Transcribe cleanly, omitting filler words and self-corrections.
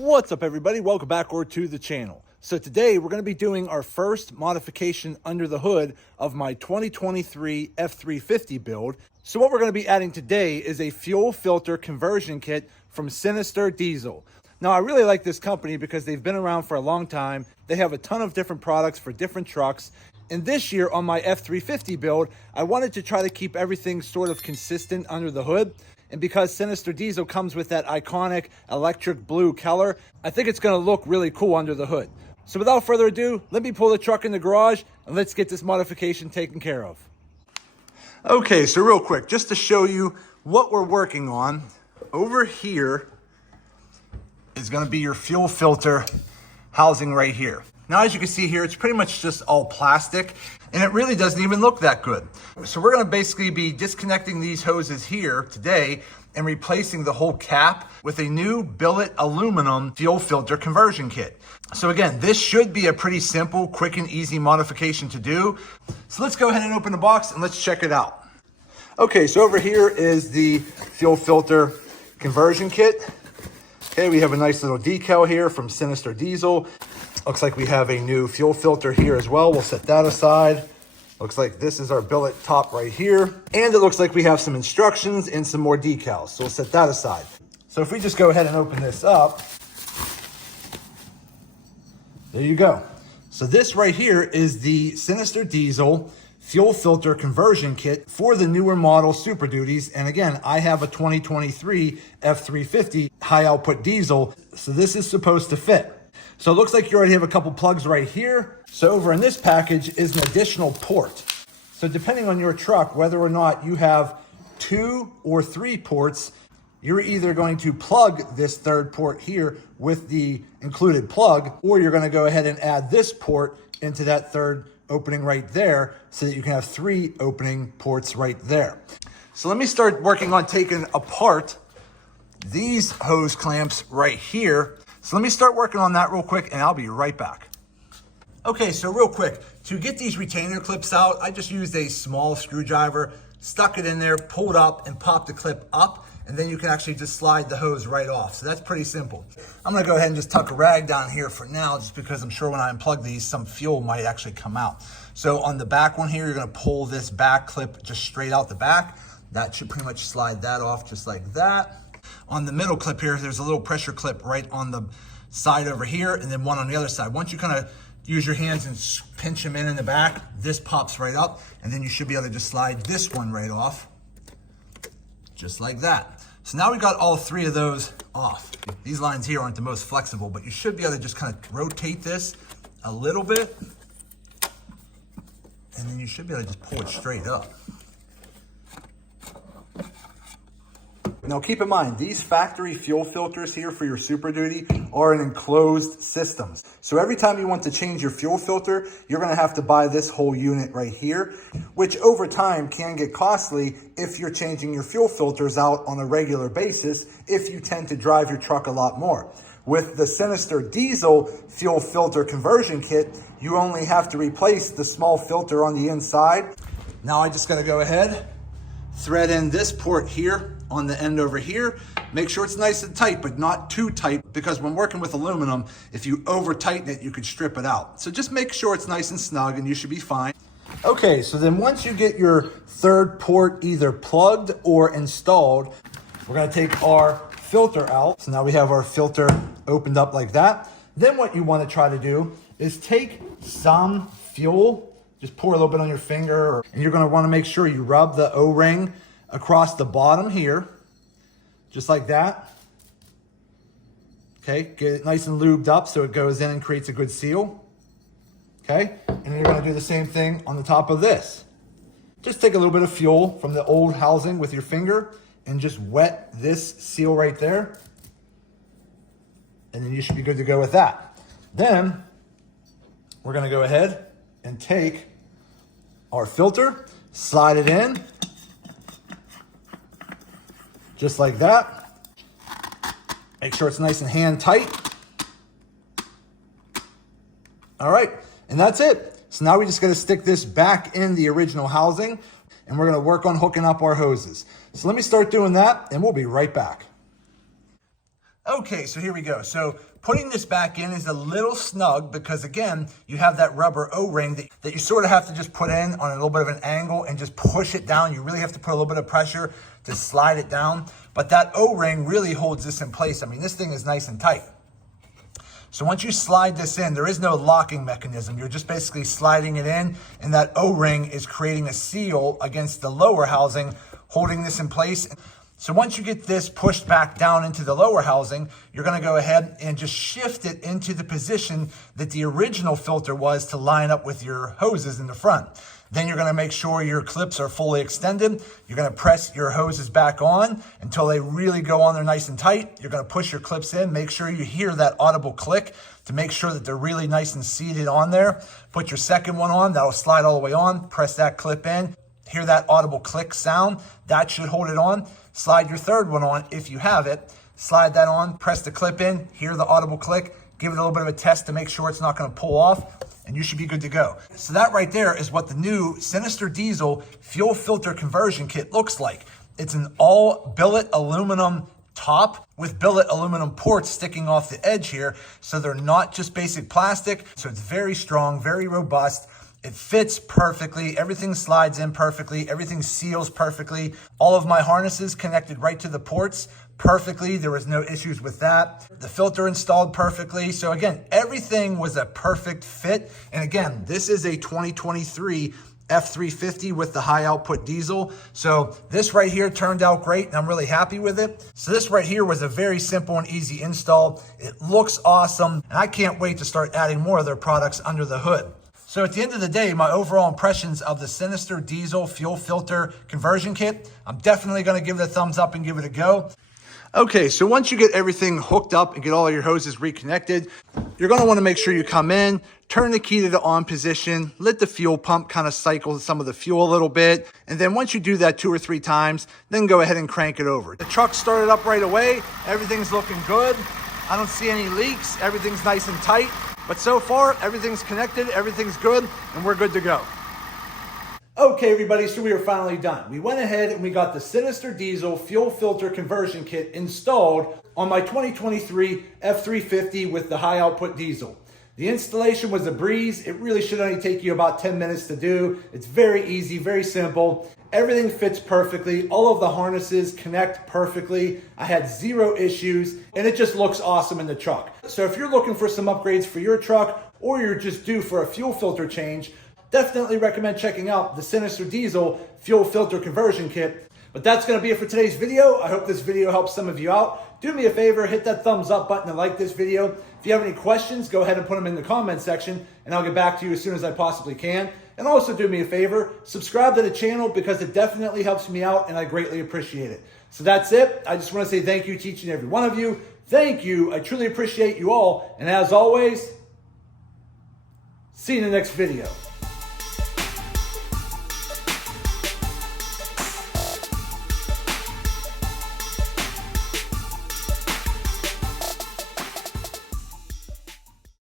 What's up, everybody? Welcome back to the channel. So today we're going to be doing our first modification under the hood of my 2023 F350 build. So what we're going to be adding today is a fuel filter conversion kit from Sinister Diesel. Now, I really like this company because they've been around for a long time. They have a ton of different products for different trucks. And this year on my F350 build, I wanted to try to keep everything sort of consistent under the hood. And because Sinister Diesel comes with that iconic electric blue color, I think it's going to look really cool under the hood. So without further ado, let me pull the truck in the garage and let's get this modification taken care of. Okay, so real quick, just to show you what we're working on, over here is going to be your fuel filter housing right here. Now, as you can see here, it's pretty much just all plastic, and it really doesn't even look that good. So we're going to basically be disconnecting these hoses here today and replacing the whole cap with a new billet aluminum fuel filter conversion kit. So again, this should be a pretty simple, quick and easy modification to do. So let's go ahead and open the box and let's check it out. Okay, so over here is the fuel filter conversion kit. Okay, we have a nice little decal here from Sinister Diesel. Looks like we have a new fuel filter here as well. We'll set that aside. Looks like this is our billet top right here. And it looks like we have some instructions and some more decals. So we'll set that aside. So if we just go ahead and open this up, there you go. So this right here is the Sinister Diesel fuel filter conversion kit for the newer model Super Duties. And again, I have a 2023 F350 high output diesel. So this is supposed to fit. So it looks like you already have a couple plugs right here. So over in this package is an additional port. So depending on your truck, whether or not you have 2 or 3 ports, you're either going to plug this third port here with the included plug, or you're going to go ahead and add this port into that third opening right there so that you can have 3 opening ports right there. So let me start working on taking apart these hose clamps right here. So let me start working on that real quick and I'll be right back. Okay, so real quick, to get these retainer clips out, I just used a small screwdriver, stuck it in there, pulled up and popped the clip up, and then you can actually just slide the hose right off. So that's pretty simple. I'm gonna go ahead and just tuck a rag down here for now, just because I'm sure when I unplug these, some fuel might actually come out. So on the back one here, you're gonna pull this back clip just straight out the back. That should pretty much slide that off just like that. On the middle clip here, there's a little pressure clip right on the side over here, and then one on the other side. Once you kind of use your hands and pinch them in the back, this pops right up, and then you should be able to just slide this one right off, just like that. So now we got all 3 of those off. These lines here aren't the most flexible, but you should be able to just kind of rotate this a little bit, and then you should be able to just pull it straight up. Now keep in mind, these factory fuel filters here for your Super Duty are an enclosed system. So every time you want to change your fuel filter, you're going to have to buy this whole unit right here, which over time can get costly if you're changing your fuel filters out on a regular basis, if you tend to drive your truck a lot more. With the Sinister Diesel fuel filter conversion kit, you only have to replace the small filter on the inside. Now I just got to go ahead, thread in this port here on the end over here. Make sure it's nice and tight, but not too tight, because when working with aluminum, if you over tighten it, you could strip it out. So just make sure it's nice and snug and you should be fine. Okay, so then once you get your third port either plugged or installed, we're gonna take our filter out. So now we have our filter opened up like that. Then what you wanna try to do is take some fuel, just pour a little bit on your finger, and you're gonna wanna make sure you rub the O-ring across the bottom here, just like that. Okay, get it nice and lubed up so it goes in and creates a good seal. Okay, and then you're gonna do the same thing on the top of this. Just take a little bit of fuel from the old housing with your finger and just wet this seal right there. And then you should be good to go with that. Then we're gonna go ahead and take our filter, slide it in, just like that. Make sure it's nice and hand tight. All right, and that's it. So now we just gotta stick this back in the original housing, and we're gonna work on hooking up our hoses. So let me start doing that and we'll be right back. Okay, so here we go. So putting this back in is a little snug because again, you have that rubber O-ring that you sort of have to just put in on a little bit of an angle and just push it down. You really have to put a little bit of pressure to slide it down. But that O-ring really holds this in place. I mean, this thing is nice and tight. So once you slide this in, there is no locking mechanism. You're just basically sliding it in, and that O-ring is creating a seal against the lower housing, holding this in place. So once you get this pushed back down into the lower housing, you're gonna go ahead and just shift it into the position that the original filter was to line up with your hoses in the front. Then you're gonna make sure your clips are fully extended. You're gonna press your hoses back on until they really go on there nice and tight. You're gonna push your clips in. Make sure you hear that audible click to make sure that they're really nice and seated on there. Put your second one on, that'll slide all the way on. Press that clip in. Hear that audible click sound. That should hold it on. Slide your third one on if you have it. Slide that on, press the clip in, hear the audible click, give it a little bit of a test to make sure it's not gonna pull off, and you should be good to go. So that right there is what the new Sinister Diesel fuel filter conversion kit looks like. It's an all billet aluminum top with billet aluminum ports sticking off the edge here. So they're not just basic plastic. So it's very strong, very robust. It fits perfectly. Everything slides in perfectly. Everything seals perfectly. All of my harnesses connected right to the ports perfectly. There was no issues with that. The filter installed perfectly. So again, everything was a perfect fit. And again, this is a 2023 F350 with the high output diesel. So this right here turned out great and I'm really happy with it. So this right here was a very simple and easy install. It looks awesome and I can't wait to start adding more of their products under the hood. So at the end of the day, my overall impressions of the Sinister Diesel fuel filter conversion kit, I'm definitely gonna give it a thumbs up and give it a go. Okay, so once you get everything hooked up and get all your hoses reconnected, you're gonna wanna make sure you come in, turn the key to the on position, let the fuel pump kind of cycle some of the fuel a little bit, and then once you do that 2 or 3 times, then go ahead and crank it over. The truck started up right away, everything's looking good. I don't see any leaks, everything's nice and tight. But so far, everything's connected, everything's good, and we're good to go. Okay, everybody, so we are finally done. We went ahead and we got the Sinister Diesel fuel filter conversion kit installed on my 2023 F350 with the high output diesel. The installation was a breeze. It really should only take you about 10 minutes to do. It's very easy, very simple. Everything fits perfectly. All of the harnesses connect perfectly. I had 0 issues and it just looks awesome in the truck. So if you're looking for some upgrades for your truck or you're just due for a fuel filter change, definitely recommend checking out the Sinister Diesel fuel filter conversion kit. But that's going to be it for today's video. I hope this video helps some of you out. Do me a favor, hit that thumbs up button and like this video. If you have any questions, go ahead and put them in the comment section and I'll get back to you as soon as I possibly can. And also do me a favor, subscribe to the channel because it definitely helps me out and I greatly appreciate it. So that's it. I just want to say thank you to each and every one of you. Thank you. I truly appreciate you all. And as always, see you in the next video.